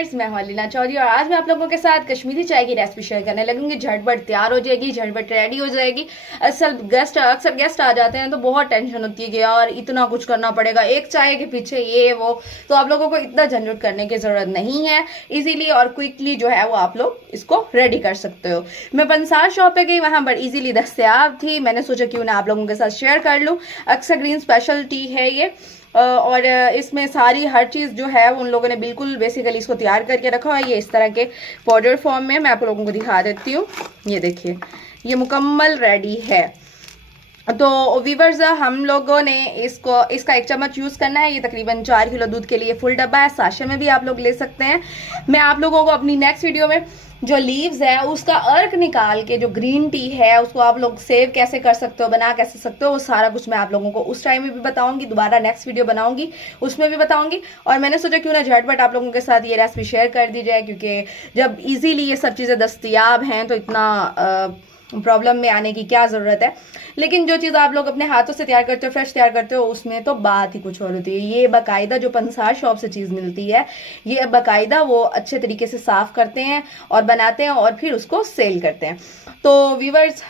Viewers, मैं हूं लीना चौधरी और आज मैं आप लोगों के साथ कश्मीरी चाय की रेसिपी शेयर करने लगूंगी। झटपट तैयार हो जाएगी, झटपट रेडी हो जाएगी। अक्सर गेस्ट आ जाते हैं तो बहुत टेंशन होती है कि यार इतना कुछ करना पड़ेगा, एक चाय के पीछे ये वो। तो आप लोगों को इतना झंझट करने की जरूरत नहीं है। इजीली और क्विकली जो है वो आप लोग इसको रेडी कर सकते हो। मैं पंसार शॉप पे गई, वहां पर इजीली दस्तयाब थी। मैंने सोचा क्यों ना आप लोगों के साथ शेयर कर लूं। अक्सर ग्रीन स्पेशल टी है ये, और इसमें सारी हर चीज़ जो है उन लोगों ने बिल्कुल बेसिकली इसको तैयार करके रखा है। ये इस तरह के पाउडर फॉर्म में मैं आप लोगों को दिखा देती हूँ। ये देखिए, ये मुकम्मल रेडी है। तो वीवर्स, हम लोगों ने इसका 1 चम्मच यूज़ करना है। ये तकरीबन 4 किलो दूध के लिए फुल डब्बा है। साशे में भी आप लोग ले सकते हैं। मैं आप लोगों को अपनी नेक्स्ट वीडियो में जो लीव्स है उसका अर्क निकाल के जो ग्रीन टी है उसको आप लोग सेव कैसे कर सकते हो, बना कैसे सकते हो, वो सारा कुछ मैं आप लोगों को उस टाइम में भी बताऊंगी। दोबारा नेक्स्ट वीडियो बनाऊंगी उसमें भी बताऊंगी। और मैंने सोचा क्यों ना झटपट आप लोगों के साथ ये रेसिपी शेयर कर दी जाए, क्योंकि जब इजीली ये सब चीज़ें दस्तयाब हैं तो इतना प्रॉब्लम में आने की क्या ज़रूरत है। लेकिन जो चीज़ आप लोग अपने हाथों से तैयार करते हो, फ्रेश तैयार करते हो, उसमें तो बात ही कुछ और होती है। ये बाकायदा जो पंसार शॉप से चीज़ मिलती है, ये बाकायदा वो अच्छे तरीके से साफ़ करते हैं और बनाते हैं और फिर उसको सेल करते हैं। तो व्यूअर्स,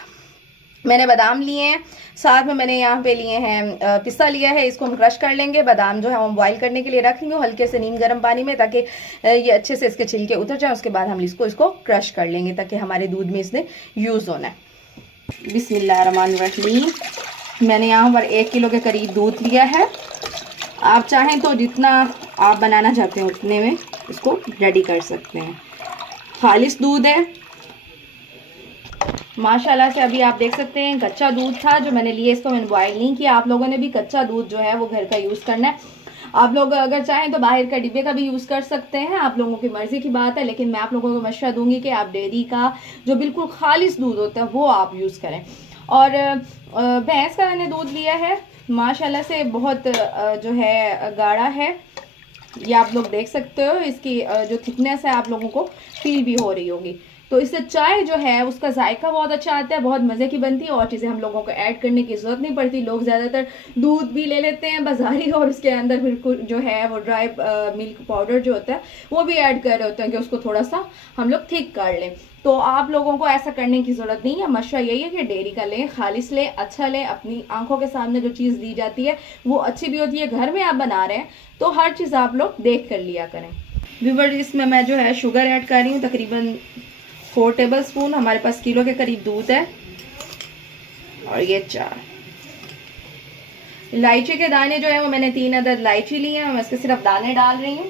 मैंने बादाम लिए हैं, साथ में मैंने यहाँ पे लिए हैं पिस्ता लिया है। इसको हम क्रश कर लेंगे। बादाम जो है हम बॉईल करने के लिए रख लेंगे हल्के से नीम गर्म पानी में, ताकि ये अच्छे से इसके छिलके उतर जाए। उसके बाद हम इसको क्रश कर लेंगे ताकि हमारे दूध में इसने यूज़ होना है। बिस्मिल्लाहिर्रहमानिर्रहीम। मैंने यहाँ पर 1 किलो के करीब दूध लिया है। आप चाहें तो जितना आप बनाना चाहते हो उतने में इसको रेडी कर सकते हैं। खालिस दूध है माशाल्लाह से। अभी आप देख सकते हैं कच्चा दूध था जो मैंने लिया, इसको मैंने बॉयल नहीं किया। आप लोगों ने भी कच्चा दूध जो है वो घर का यूज़ करना है। आप लोग अगर चाहें तो बाहर का डिब्बे का भी यूज़ कर सकते हैं, आप लोगों की मर्ज़ी की बात है। लेकिन मैं आप लोगों को मशवरा दूंगी कि आप डेयरी का जो बिल्कुल खालिस दूध होता है वो आप यूज़ करें। और भैंस का मैंने दूध लिया है माशाल्लाह से, बहुत जो है गाढ़ा है। ये आप लोग देख सकते हो, इसकी जो थिकनेस है आप लोगों को फील भी हो रही होगी। तो इससे चाय जो है उसका जायका बहुत अच्छा आता है, बहुत मज़े की बनती है और चीज़ें हम लोगों को ऐड करने की ज़रूरत नहीं पड़ती। लोग ज़्यादातर दूध भी ले लेते हैं बाजारी और उसके अंदर बिल्कुल जो है वो ड्राई मिल्क पाउडर जो होता है वो भी ऐड कर रहे होते हैं कि उसको थोड़ा सा हम लोग थिक कर लें। तो आप लोगों को ऐसा करने की ज़रूरत नहीं है। मशवरा यही है कि डेयरी का लें, खालिस लें, अच्छा लें। अपनी आंखों के सामने जो चीज़ दी जाती है वो अच्छी भी होती है। घर में आप बना रहे हैं तो हर चीज़ आप लोग देख कर लिया करें। व्यूअर्स, इसमें मैं जो है शुगर ऐड कर रही हूँ, तकरीबन 4 टेबल स्पून। हमारे पास किलो के करीब दूध है। और ये 4 इलायची के दाने जो है वो मैंने 3 अदद इलायची ली है। मैं इसके सिर्फ दाने डाल रही हूँ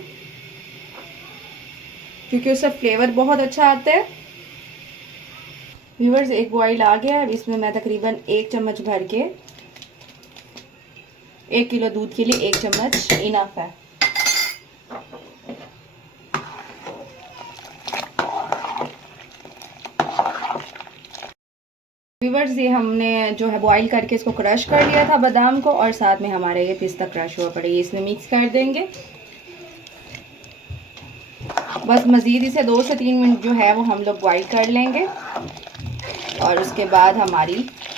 क्योंकि उससे फ्लेवर बहुत अच्छा आता है। व्यूअर्स, एक बॉईल आ गया है। अब इसमें मैं तकरीबन 1 चम्मच भर के, 1 किलो दूध के लिए 1 चम्मच इनफ है। व्यूअर्स, ये हमने जो है बॉईल करके इसको क्रश कर लिया था बादाम को, और साथ में हमारे ये पिस्ता क्रश हुआ पड़े, इसमें मिक्स कर देंगे। बस मज़ीद इसे 2 से 3 मिनट जो है वो हम लोग बॉईल कर लेंगे और उसके बाद हमारी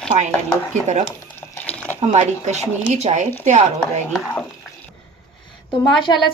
फाइनल लुक की तरफ हमारी कश्मीरी चाय तैयार हो जाएगी। तो माशाल्लाह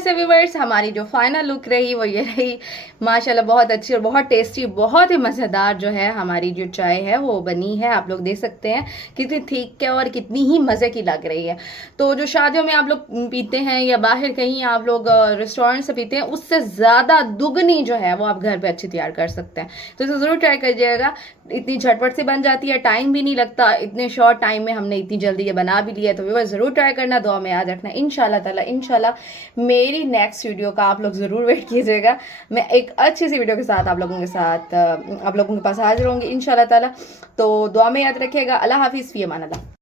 से व्यूअर्स, हमारी जो फाइनल लुक रही वो ये रही। माशाल्लाह बहुत अच्छी और बहुत टेस्टी, बहुत ही मज़ेदार जो है हमारी जो चाय है वो बनी है। आप लोग देख सकते हैं कितनी ठीक है और कितनी ही मज़े की लग रही है। तो जो शादियों में आप लोग पीते हैं या बाहर कहीं आप लोग रेस्टोरेंट से पीते हैं, उससे ज़्यादा दुगनी जो है वो आप घर पर अच्छी तैयार कर सकते हैं। तो इसे ज़रूर ट्राई करिएगा। इतनी झटपट से बन जाती है, टाइम भी नहीं लगता। इतने शॉर्ट टाइम में हमने इतनी जल्दी ये बना भी लिया। तो व्यूअर्स, ज़रूर ट्राई करना, दुआ में याद रखना। इंशाल्लाह ताला इंशाल्लाह मेरी नेक्स्ट वीडियो का आप लोग ज़रूर वेट कीजिएगा। मैं एक अच्छी सी वीडियो के साथ आप लोगों के पास हाजिर होंगी इंशाल्लाह ताला। तो दुआ में याद रखिएगा। अल्लाह हाफिज़, फ़ी अमान अल्लाह।